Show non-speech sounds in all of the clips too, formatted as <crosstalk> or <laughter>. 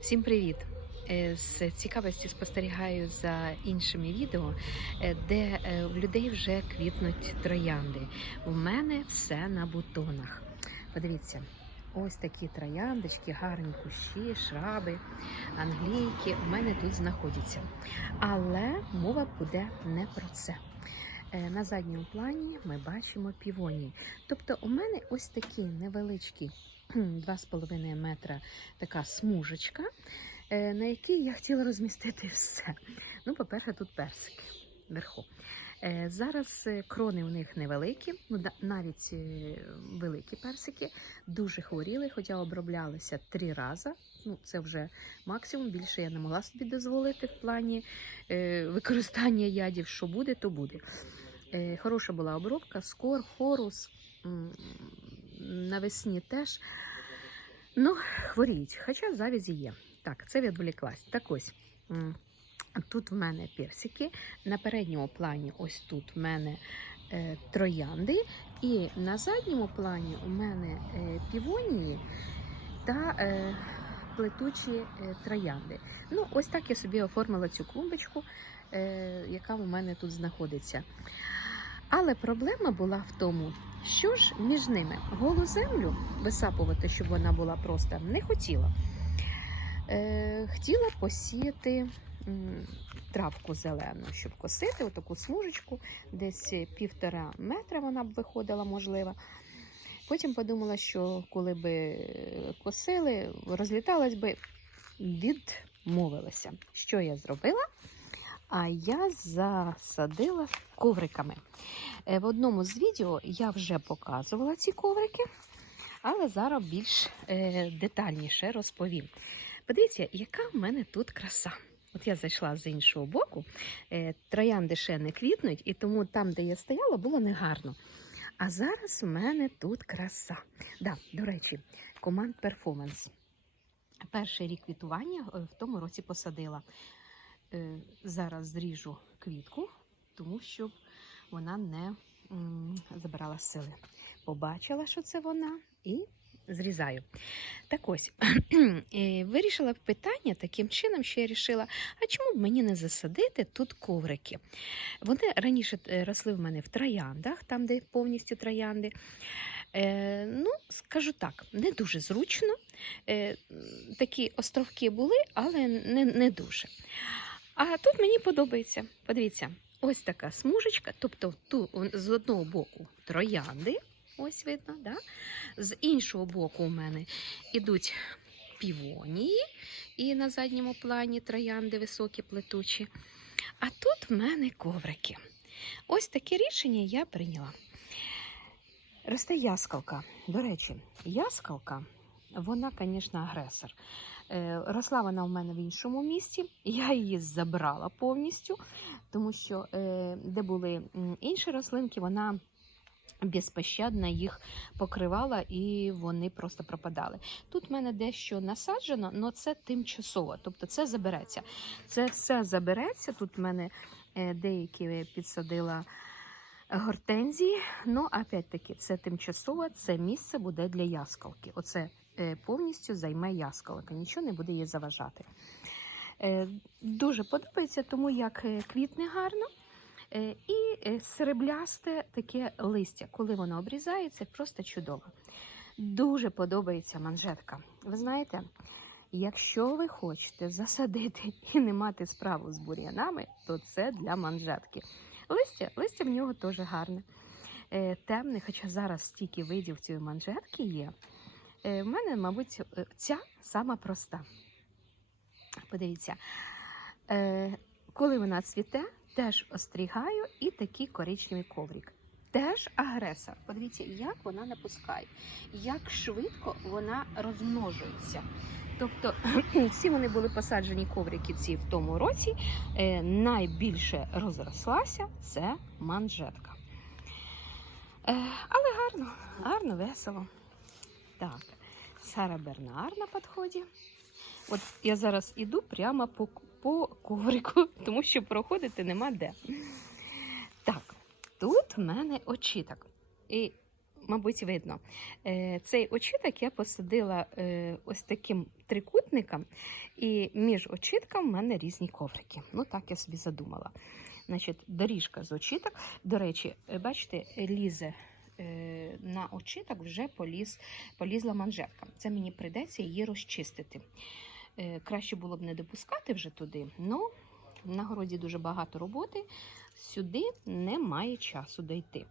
Всім привіт! Е, З цікавістю спостерігаю за іншими відео, е, де е, в людей вже квітнуть троянди. У мене все на бутонах. Подивіться, ось такі трояндочки, гарні кущі, шраби, англійки у мене тут знаходяться. Але мова буде не про це. На задньому плані ми бачимо півонії. Тобто, у мене ось такі невеличкі <clears throat> 2,5 метра така смужечка, е, на якій я хотіла розмістити все. Ну, по-перше, тут персики вверху. Е, Зараз е, крони у них невеликі, ну навіть великі персики, дуже хворіли, хоча оброблялися три рази. Ну, це вже максимум. Більше я не могла собі дозволити в плані використання ядів. Що буде, то буде. Хороша була обробка, скор, хорус. Навесні теж. Ну, хворіють, хоча завязі є. Так, це відволіклась. Так ось. Тут в мене персики, на передньому плані, ось тут в мене е, троянди, і на задньому плані у мене е, півонії та е, плетучі е, троянди. Ну, ось так я собі оформила цю клумбочку, е, яка у мене тут знаходиться. Але проблема була в тому, що ж між ними голу землю висапувати, щоб вона була просто не хотіла. Е, хотіла посіяти травку зелену, щоб косити отаку смужечку, десь півтора метра вона б виходила, можливо. Потім подумала, що коли би косили, розліталась би, відмовилася. Що я зробила? А я засадила ковриками. Е, В одному з відео я вже показувала ці коврики, але зараз більш е, детальніше розповім. Подивіться, яка в мене тут краса. От я зайшла з іншого боку, е, троянди ще не квітнуть, і тому там, де я стояла, було негарно. А зараз у мене тут краса. Да, до речі, команд перформанс. Перший рік квітування в тому році посадила. Е, Зараз зріжу квітку, тому щоб вона не забирала сили. Побачила, що це вона, і зрізаю. Так ось, <clears throat> е, вирішила питання таким чином, що я вирішила, а чому б мені не засадити тут коврики? Вони раніше е, росли в мене в трояндах, там, де повністю троянди. Ну, скажу так, не дуже зручно. Такі островки були, але не, не дуже. А тут мені подобається. Подивіться, ось така смужечка, тобто ту, з одного боку троянди, ось видно, да? з іншого боку у мене ідуть півонії, і на задньому плані троянди високі плетучі. А тут в мене коврики. Ось таке рішення я прийняла. Росте яскалка. До речі, яскалка, вона, звісно, агресор. Е, Росла вона в мене в іншому місці. Я її забрала повністю, тому що е, де були інші рослинки, вона безпощадно їх покривала і вони просто пропадали. Тут в мене дещо насаджено, але це тимчасово, тобто це забереться. Це все забереться. Тут в мене е, деякі підсадила гортензії. Ну, опять-таки, це тимчасово, це місце буде для яскалки. Оце е, повністю займе яскалка, нічого не буде їй заважати. Е, Дуже подобається, тому як е, квітне гарно. І е, сереблясте таке листя, коли воно обрізається, просто чудово. Дуже подобається манжетка. Ви знаєте, якщо ви хочете засадити і не мати справу з бур'янами, то це для манжетки. Листя, листя в нього теж гарне. Е, Темне, хоча зараз стільки видів цієї манжетки є. У В мене, мабуть, е, ця сама проста. Подивіться, е, коли вона цвіте, теж острігаю і такий коричневий коврик. Теж агресор. Подивіться, як вона напускає, як швидко вона розмножується. Тобто <clears throat> всі вони були посаджені коврики ці в тому році. Е, найбільше розрослася це манжетка. Е, але гарно, гарно, весело. Так, Сара Бернар на підході. От я зараз іду прямо по, по коврику, <laughs> тому що проходити нема де. Так, тут в мене очіток. І мабуть, видно. Е, Цей очіток я посадила е, ось таким трикутником, і між очітком в мене різні коврики. Ну, так я собі задумала. Значить, доріжка з очіток. До речі, е, бачите, лізе на очіток вже поліз, полізла манжетка. Це мені прийдеться її розчистити. Краще було б не допускати вже туди, але на городі дуже багато роботи. Сюди немає часу дойти.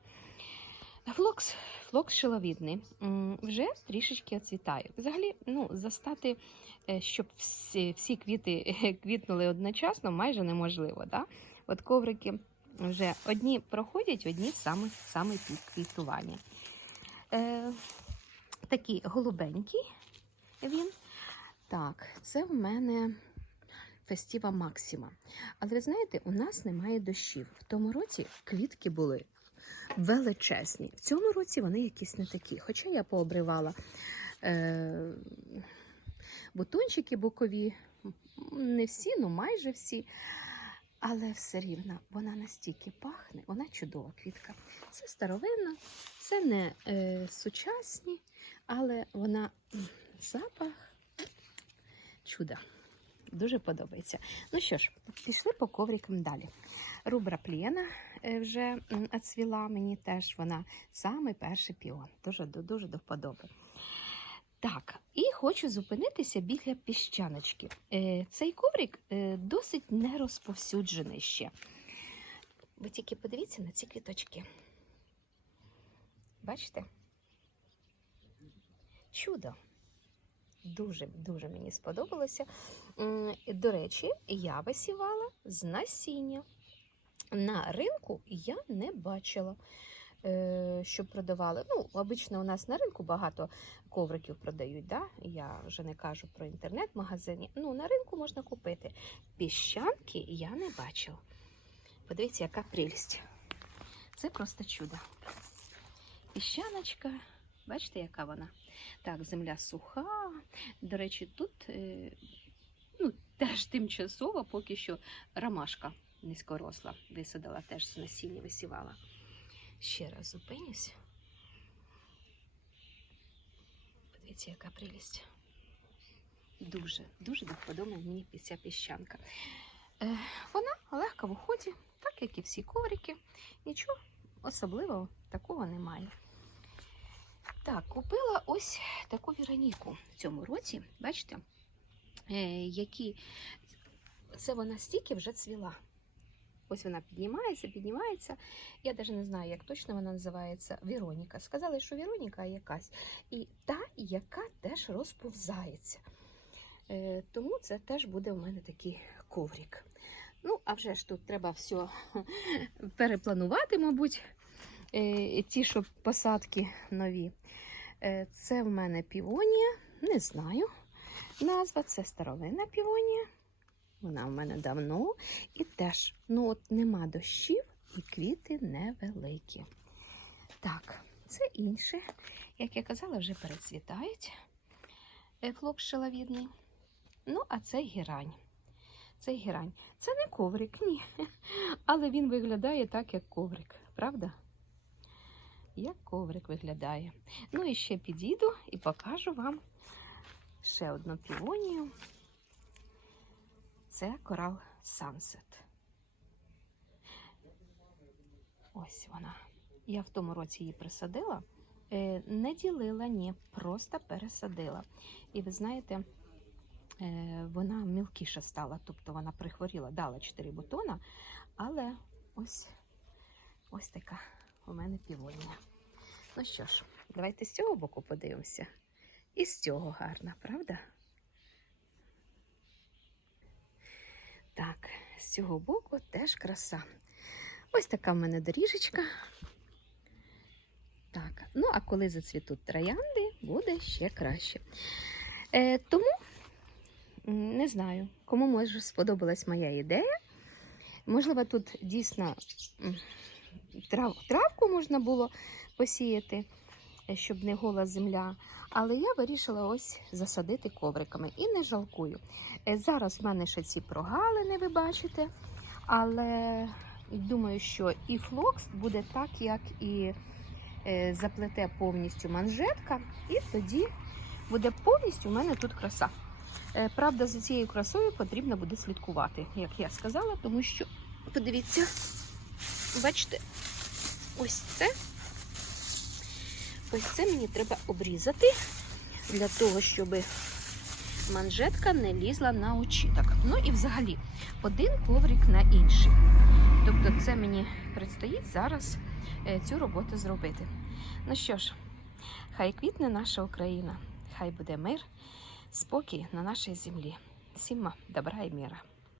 Флокс, флокс шиловідний вже трішечки оцвітає. Взагалі, ну, застати, е, щоб всі, всі квіти е, квітнули одночасно, майже неможливо. Да? От коврики вже одні проходять, одні саме, саме під квітування. Е, такий голубенький він. Так, це в мене фестіва Максима. Але ви знаєте, у нас немає дощів. В тому році квітки були величезні. В цьому році вони якісь не такі. Хоча я пообривала е, бутончики бокові, не всі, ну майже всі. Але все рівно вона настільки пахне, вона чудова квітка. Це старовинна, це не е, сучасні, але вона запах чуда. Дуже подобається. Ну що ж, пішли по коврикам далі. Рубра плєна е, вже м, мені теж. Вона самий перший піон. Дуже дуже до вподоби. Так, і хочу зупинитися біля піщаночки. Е, Цей коврик е, досить не розповсюджений ще. Ви тільки подивіться на ці квіточки. Бачите? Чудо. Дуже, дуже мені сподобалося. До речі, я висівала з насіння. На ринку я не бачила, е, щоб продавали. Ну, обично у нас на ринку багато ковриків продають. Да? Я вже не кажу про інтернет-магазині. Ну, на ринку можна купити. Піщанки я не бачила. Подивіться, яка прелість. Це просто чудо. Піщаночка, бачите, яка вона? Так, земля суха. До речі, тут е, ну, теж тимчасово поки що ромашка низькоросла. Висадила теж з насіння висівала. Ще раз зупинюсь. Подивіться, яка прелість. Дуже, дуже до мені ця піщанка. Е, вона легка в уході, так як і всі коврики. Нічого особливого такого немає. Так, купила ось таку Вероніку в цьому році. Бачите, е, які це вона стільки вже цвіла. Ось вона піднімається, піднімається. Я навіть не знаю, як точно вона називається Вероніка. Сказали, що Вероніка якась. І та, яка теж розповзається. Е, тому це теж буде у мене такий коврик. Ну, а вже ж тут треба все <laughs> перепланувати, мабуть, ті, що посадки нові. Е, Це в мене півонія, не знаю. Назва це старовинна півонія. Вона в мене давно. І теж, ну от нема дощів, і квіти невеликі. Так, це інше. Як я казала, вже перецвітають е, флок шеловідний. Ну, а це герань. Це герань. Це не коврик, ні. <laughs> Але він виглядає так, як коврик, правда? Як коврик виглядає. Ну і ще підійду і покажу вам ще одну півонію. Це корал Sunset. Ось вона. Я в тому році її присадила. Е, Не ділила, ні, просто пересадила. І ви знаєте, е, вона мілкіша стала, тобто вона прихворіла, дала 4 бутона, але ось, ось така у мене півонія. Ну що ж, давайте з цього боку подивимося. І з цього гарна, правда? Так, з цього боку теж краса. Ось така в мене доріжечка. Так, ну а коли зацвітуть троянди, буде ще краще. Е, тому не знаю, кому може сподобалась моя ідея. Можливо, тут дійсно трав, травку можна було посіяти, е, щоб не гола земля. Але я вирішила ось засадити ковриками і не жалкую. Е, Зараз в мене ще ці прогалини, ви бачите, але думаю, що і флокс буде так, як і е, заплете повністю манжетка, і тоді буде повністю у мене тут краса. Правда, за цією красою потрібно буде слідкувати, як я сказала, тому що подивіться, бачите, ось це. Ось це мені треба обрізати для того, щоб манжетка не лізла на очіток. Ну і взагалі один коврик на інший. Тобто, це мені предстоїть зараз е, цю роботу зробити. Ну що ж, хай квітне наша Україна, хай буде мир, спокій на нашій землі. Всім добра і міра.